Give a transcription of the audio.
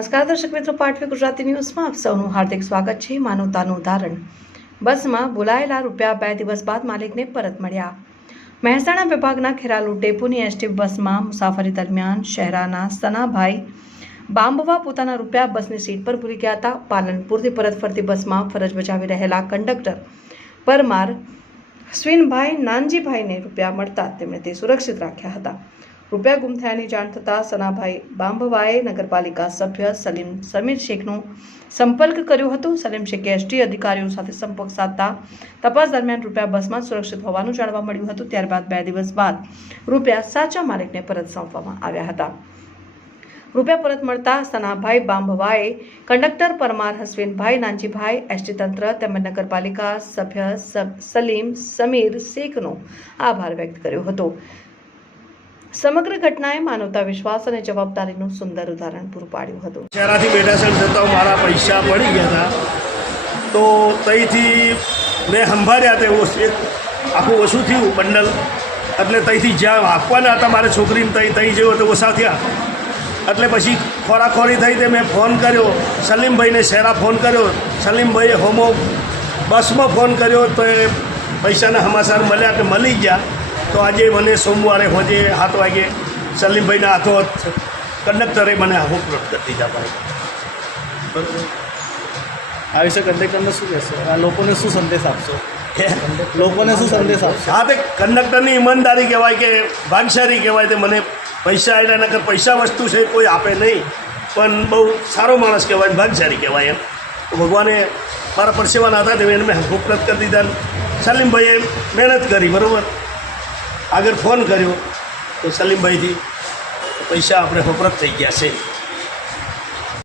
નમસ્કાર દર્શક મિત્રો, પાટવી ગુજરાતી ન્યૂઝમાં આપ સૌનું હાર્દિક સ્વાગત છે। માનવતાનું ઉદાહરણ। બસમાં ભૂલાયેલા રૂપિયા 2 દિવસ બાદ માલિકને પરત મળ્યા। મહેસાણા વિભાગના ખેરાલુ ડેપોની એસટી બસમાં મુસાફરી દરમિયાન શહેરાના સનાભાઈ બાંબવા પોતાના રૂપિયા બસની સીટ પર ભૂલી ગયા હતા। પાલનપુરથી પરત ફરતી બસમાં ફરજ બજાવી રહેલા કંડક્ટર પરમાર અશ્વિનભાઈ નાનજીભાઈને રૂપિયા મળતા તેમણે તે સુરક્ષિત રાખ્યા હતા। રૂપિયા ગુમ થયાની જાણ થતાં સનાભાઈ બાંબવાએ નગરપાલિકા સભ્ય સલીમ સમીર શેખનો સંપર્ક કર્યો હતો। સલીમ શેખે એસટી અધિકારીઓ સાથે સંપર્ક સાધતા તપાસ દરમિયાન રૂપિયા બસમાં સુરક્ષિત હોવાનું જાણવા મળ્યું હતું। ત્યારબાદ 2 દિવસ બાદ રૂપિયા સાચા માલિકને પરત સોંપવામાં આવ્યા હતા। રૂપિયા પરત મળતા સનાભાઈ બાંબવાએ કંડક્ટર પરમાર હસવીનભાઈ નાનજીભાઈ, એસટી તંત્ર તેમજ નગરપાલિકા સભ્ય સલીમ સમીર શેખનો આભાર વ્યક્ત કર્યો હતો। સમગ્ર ઘટનાએ માનવતા, વિશ્વાસ અને જવાબદારીનું સુંદર ઉદાહરણ પૂરું પાડ્યું હતું। શહેરાથી બેઠા જતા મારા પૈસા પડી ગયા હતા, તો ત્યાંથી મેં સંભાળ્યા તે આખું ઓછું થયું બંડલ, એટલે ત્યાંથી જ્યાં આપવાના હતા મારે છોકરીને ત્યાં જેવો તો ઓછા થયા। એટલે પછી ખોરાખોરી થઈ તે મેં ફોન કર્યો સલીમભાઈને, શહેરા ફોન કર્યો, સલીમભાઈએ હોમો બસમાં ફોન કર્યો તો એ પૈસાના સમાચાર મળ્યા કે મળી ગયા। તો આજે મને સોમવારે હોજે 7 વાગે સલીમભાઈના હાથોહાથ કંડક્ટરે મને ઉપલબ્ધ કરી દીધા ભાઈ। બરાબર, આ વિશે કંડક્ટરને શું કહેશો? આ લોકોને શું સંદેશ આપશો? લોકોને શું સંદેશ આપશો? હા, તે કંડક્ટરની ઈમાનદારી કહેવાય કે ભાગશાળી કહેવાય। તે મને પૈસા આવ્યા નકર પૈસા વસ્તુ છે કોઈ આપે નહીં, પણ બહુ સારો માણસ કહેવાય, ભાગશાળી કહેવાય એમ। તો ભગવાને મારા પરસેવાના હતા તે એને મેં ઉપલબ્ધ કરી દીધા। સલીમભાઈએ મહેનત કરી, બરાબર, આગળ ફોન કર્યો તો સલીમભાઈથી પૈસા આપણે ઉપલબ્ધ થઈ ગયા છે।